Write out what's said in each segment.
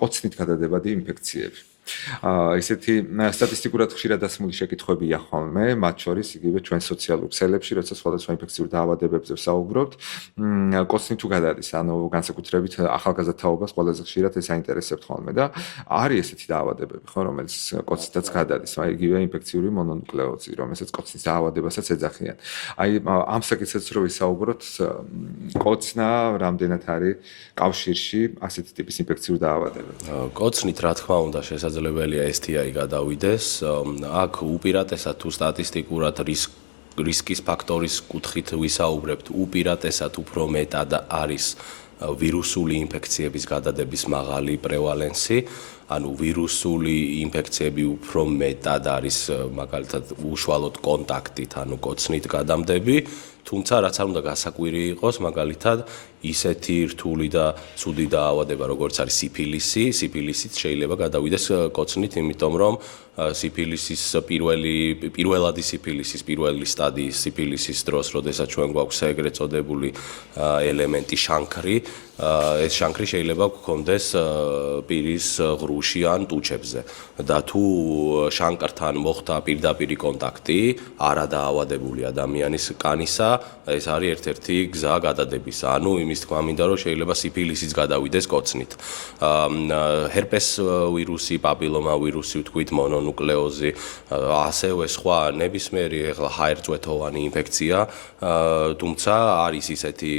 კოცნით გადადებადი ინფექციები. ესეთი სტატისტიკურად ხშირად დასმული შეკითხვებია ხოლმე, მათ შორის იგივე ჩვენ სოციალურ ქსელებში, როცა სხვადასხვა ინფექციურ დაავადებებზე ვსაუბრობთ, კოცნით თუ გადადის, ანუ განსაკუთრებით ახალგაზრდა თაობას ყველაზე ხშირად ეს აინტერესებთ ხოლმე და არის ესეთი დაავადებები, ხო, რომელიც კოცნითაც გადადის, იგივე ინფექციური მონონუკლეოზი, რომელსაც კოცნის დაავადებასაც ეძახიან. აი ამ საკითხსაც რო ვისაუბროთ, კოცნა რამდენად არის კავშირში ასეთი ტიპის ინფექციურ დაავადებებთან. კოცნით რა თქმა უნდა შესაძლებელია STI გადავიდეს. აქ უპირატესად თუ სტატისტიკურად რისკის ფაქტორის კუთხით ვისაუბრებთ, უპირატესად უფრო მეტად არის ვირუსული ინფექციების გადადების მაღალი პრევალენსი. ანუ ვირუსული ინფექციები უფრო მეტად არის მაგალითად უშუალოდ კონტაქტით, ანუ კოცნით გადამდები, თუმცა რაც არ უნდა გასაკვირი იყოს, მაგალითად ისეთი რთული და ცუდი დაავადება, როგორც არის სიფილისი, სიფილისიც შეიძლება გადავიდეს კოცნით, იმიტომ რომ სიფილისის პირველადი სიფილისის პირველი სტადიის სიფილისის დროს, როდესაც ჩვენ გვაქვს ეგრეთ წოდებული ელემენტი შანქრი, ეს შანქრი შეიძლება გქონდეს პირის ღრუში ან ტუჩებზე და თუ შანკრთან მოხდა პირდაპირი კონტაქტი არადაავადებული ადამიანის კანისა, ეს არის ერთ-ერთი გზა გადადებისა. ანუ იმის თქმა მინდა, რომ შეიძლება სიფილისიც გადავიდეს კოცნით. ჰერპეს ვირუსი, პაპილომა ვირუსი, ვთქვით, მონონუკლეოზი, ასევე სხვა ნებისმიერი ეხლა ჰაერწვეთოვანი ინფექცია, თუმცა არის ისეთი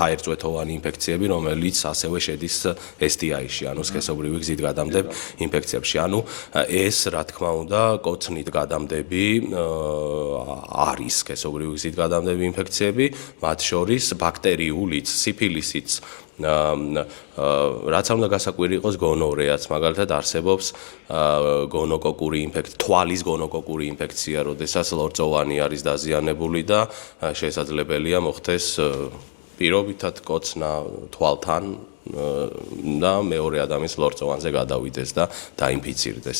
ჰაერწვეთოვანი ინფექციები, რომელიც ასევე შედის STI-ში, ანუ სქესობრივი გზით გადამდებ ინფექციებში. ანუ ეს, რა თქმა უნდა, კოცნით გადამდები არის სქესობრივი გზით გადამდები ინფექციები, მათ შორის ბაქტერიულიც, სიფილისიც, რაც არ უნდა გასაკვირი იყოს, გონორეაც, მაგალითად არსებობს გონოკოკური ინფექცია, თვალის გონოკოკური ინფექცია, როდესაც ლორწოვანი არის დაზიანებული და შესაძლებელია მოხდეს პირობითად კოცნა თვალთან და მეორე ადამიანის ლორწოვანზე გადავიდეს და დაინფიცირდეს.